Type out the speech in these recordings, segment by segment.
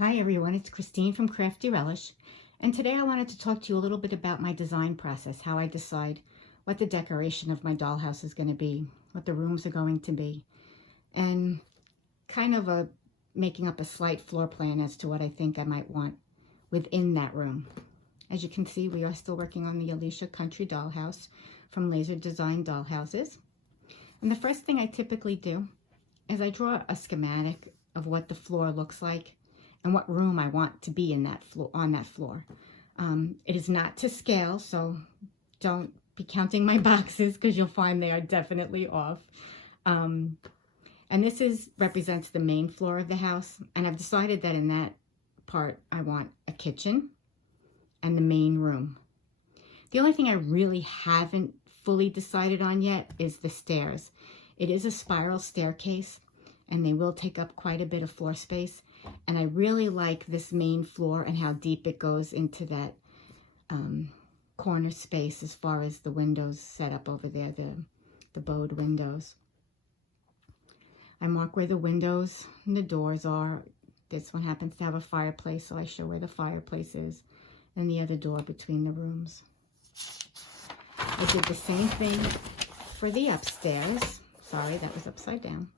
Hi everyone, it's Christine from Crafty Relish, and today I wanted to talk to you a little bit about my design process, how I decide what the decoration of my dollhouse is going to be, what the rooms are going to be, and kind of making up a slight floor plan as to what I think I might want within that room. As you can see, we are still working on the Alicia Country Dollhouse from Laser Design Dollhouses. And the first thing I typically do is I draw a schematic of what the floor looks like and what room I want to be in that floor, on that floor. It is not to scale, so don't be counting my boxes because you'll find they are definitely off. And this represents the main floor of the house, and I've decided that in that part I want a kitchen and the main room. The only thing I really haven't fully decided on yet is the stairs. It is a spiral staircase, and they will take up quite a bit of floor space. And I really like this main floor and how deep it goes into that corner space as far as the windows set up over there, the bowed windows. I mark where the windows and the doors are. This one happens to have a fireplace, so I show where the fireplace is and the other door between the rooms. I did the same thing for the upstairs. Sorry, that was upside down.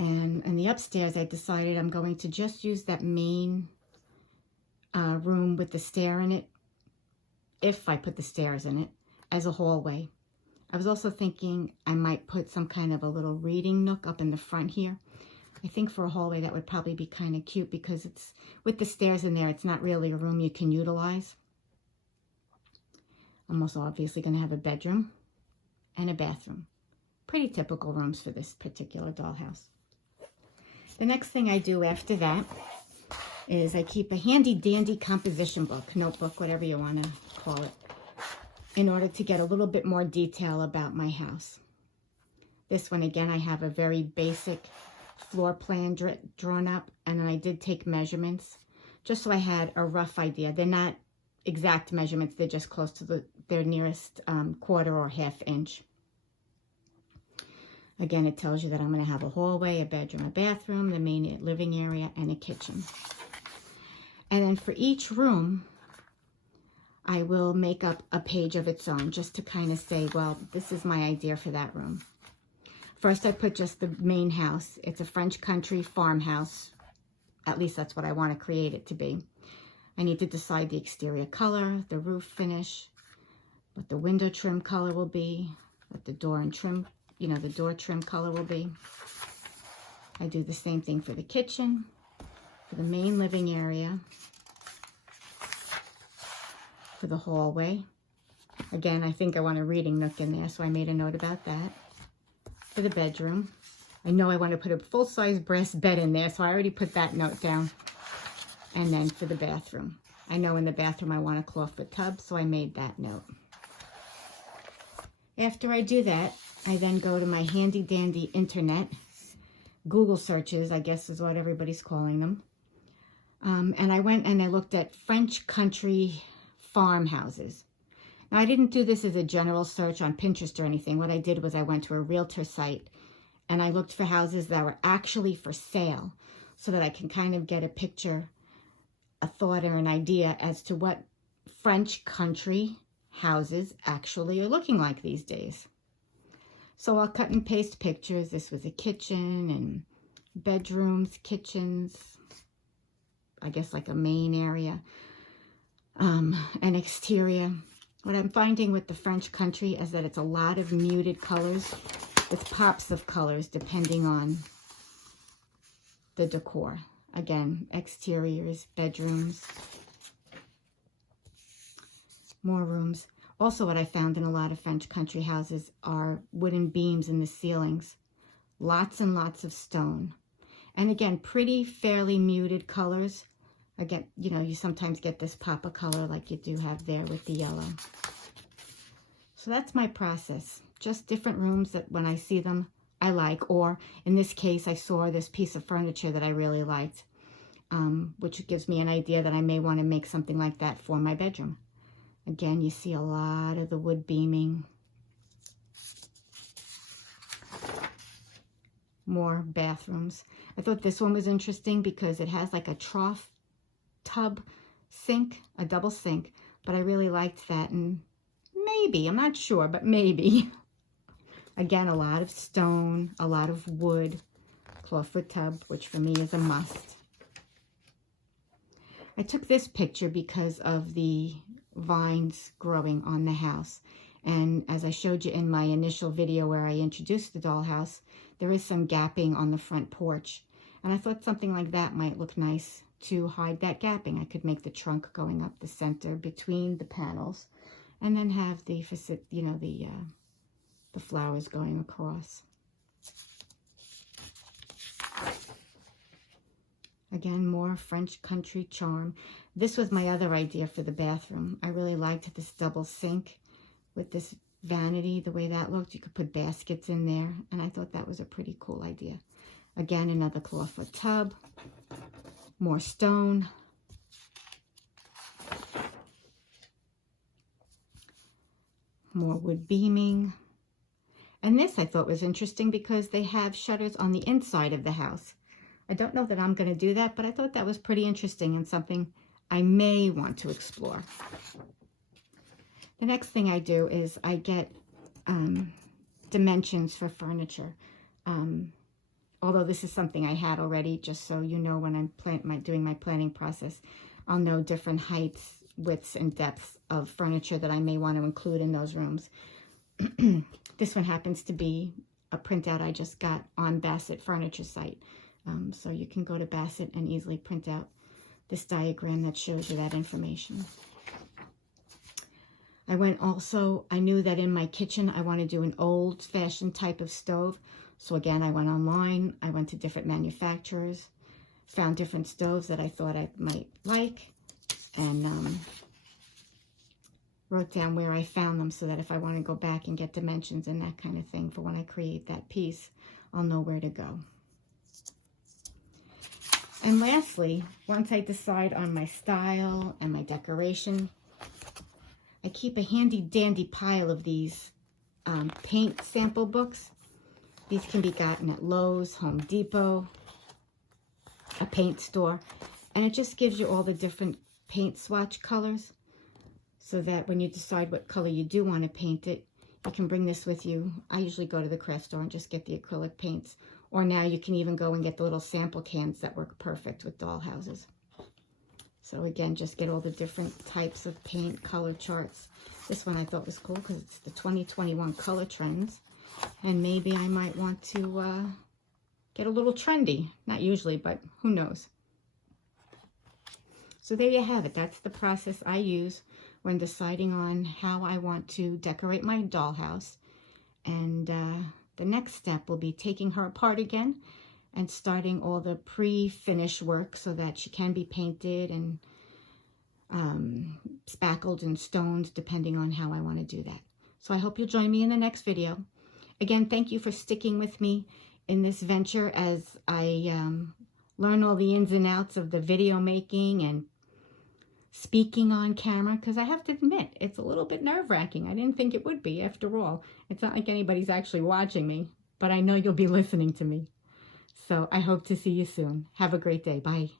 And in the upstairs, I decided I'm going to just use that main room with the stair in it, if I put the stairs in it, as a hallway. I was also thinking I might put some kind of a little reading nook up in the front here. I think for a hallway that would probably be kind of cute because it's with the stairs in there, it's not really a room you can utilize. I'm also obviously going to have a bedroom and a bathroom. Pretty typical rooms for this particular dollhouse. The next thing I do after that is I keep a handy dandy composition book, notebook, whatever you want to call it, in order to get a little bit more detail about my house. This one, again, I have a very basic floor plan drawn up, and then I did take measurements just so I had a rough idea. They're not exact measurements, they're just close to their nearest quarter or half inch. Again, it tells you that I'm going to have a hallway, a bedroom, a bathroom, the main living area, and a kitchen. And then for each room, I will make up a page of its own just to kind of say, well, this is my idea for that room. First, I put just the main house. It's a French country farmhouse. At least that's what I want to create it to be. I need to decide the exterior color, the roof finish, what the window trim color will be, what the door and trim the door trim color will be. I do the same thing for the kitchen, for the main living area, for the hallway. Again, I think I want a reading nook in there, so I made a note about that. For the bedroom, I know I want to put a full-size brass bed in there, so I already put that note down. And then for the bathroom, I know in the bathroom I want a clawfoot tub, so I made that note. After I do that, I then go to my handy dandy internet, Google searches, I guess is what everybody's calling them. And I went and I looked at French country farmhouses. Now, I didn't do this as a general search on Pinterest or anything. What I did was I went to a realtor site and I looked for houses that were actually for sale so that I can kind of get a picture, a thought, or an idea as to what French country houses actually are looking like these days. So I'll cut and paste pictures. This was a kitchen and bedrooms, kitchens, I guess like a main area, an exterior. What I'm finding with the French country is that it's a lot of muted colors with pops of colors depending on the decor. Again, exteriors, bedrooms, more rooms. Also, what I found in a lot of French country houses are wooden beams in the ceilings. Lots and lots of stone. And again, pretty fairly muted colors. Again, you sometimes get this pop of color like you do have there with the yellow. So that's my process. Just different rooms that when I see them, I like. Or in this case, I saw this piece of furniture that I really liked, which gives me an idea that I may want to make something like that for my bedroom. Again, you see a lot of the wood beaming. more bathrooms. I thought this one was interesting because it has like a trough tub sink, a double sink, but I really liked that, and maybe, I'm not sure, but maybe. Again, a lot of stone, a lot of wood, clawfoot tub, which for me is a must. I took this picture because of the vines growing on the house. And as I showed you in my initial video where I introduced the dollhouse, there is some gapping on the front porch. And I thought something like that might look nice to hide that gapping. I could make the trunk going up the center between the panels and then have the, you know, the flowers going across. Again, more French country charm. This was my other idea for the bathroom. I really liked this double sink with this vanity, the way that looked. You could put baskets in there, and I thought that was a pretty cool idea. Again, another clawfoot tub, more stone. More wood beaming. And this I thought was interesting because they have shutters on the inside of the house. I don't know that I'm going to do that, but I thought that was pretty interesting and something I may want to explore. The next thing I do is I get dimensions for furniture. Although this is something I had already, just so you know, when I'm doing my planning process, I'll know different heights, widths, and depths of furniture that I may want to include in those rooms. This one happens to be a printout I just got on Bassett Furniture site. So you can go to Bassett and easily print out this diagram that shows you that information. I knew that in my kitchen I want to do an old-fashioned type of stove. So again, I went online, I went to different manufacturers, found different stoves that I thought I might like, and wrote down where I found them so that if I want to go back and get dimensions and that kind of thing for when I create that piece, I'll know where to go. And lastly, once I decide on my style and my decoration, I keep a handy dandy pile of these paint sample books. These can be gotten at Lowe's, Home Depot, a paint store, and it just gives you all the different paint swatch colors so that when you decide what color you do want to paint it, you can bring this with you. I usually go to the craft store and just get the acrylic paints, or now you can even go and get the little sample cans that work perfect with doll houses. So again, just get all the different types of paint color charts. This one I thought was cool because it's the 2021 color trends. And maybe I might want to get a little trendy. Not usually, but who knows. So there you have it. That's the process I use when deciding on how I want to decorate my dollhouse. And the next step will be taking her apart again and starting all the pre-finish work so that she can be painted and spackled and stoned depending on how I want to do that. So I hope you'll join me in the next video. Again, thank you for sticking with me in this venture as I learn all the ins and outs of the video making and speaking on camera, because I have to admit, it's a little bit nerve-wracking. I didn't think it would be, after all. It's not like anybody's actually watching me, but I know you'll be listening to me. So I hope to see you soon. Have a great day. Bye.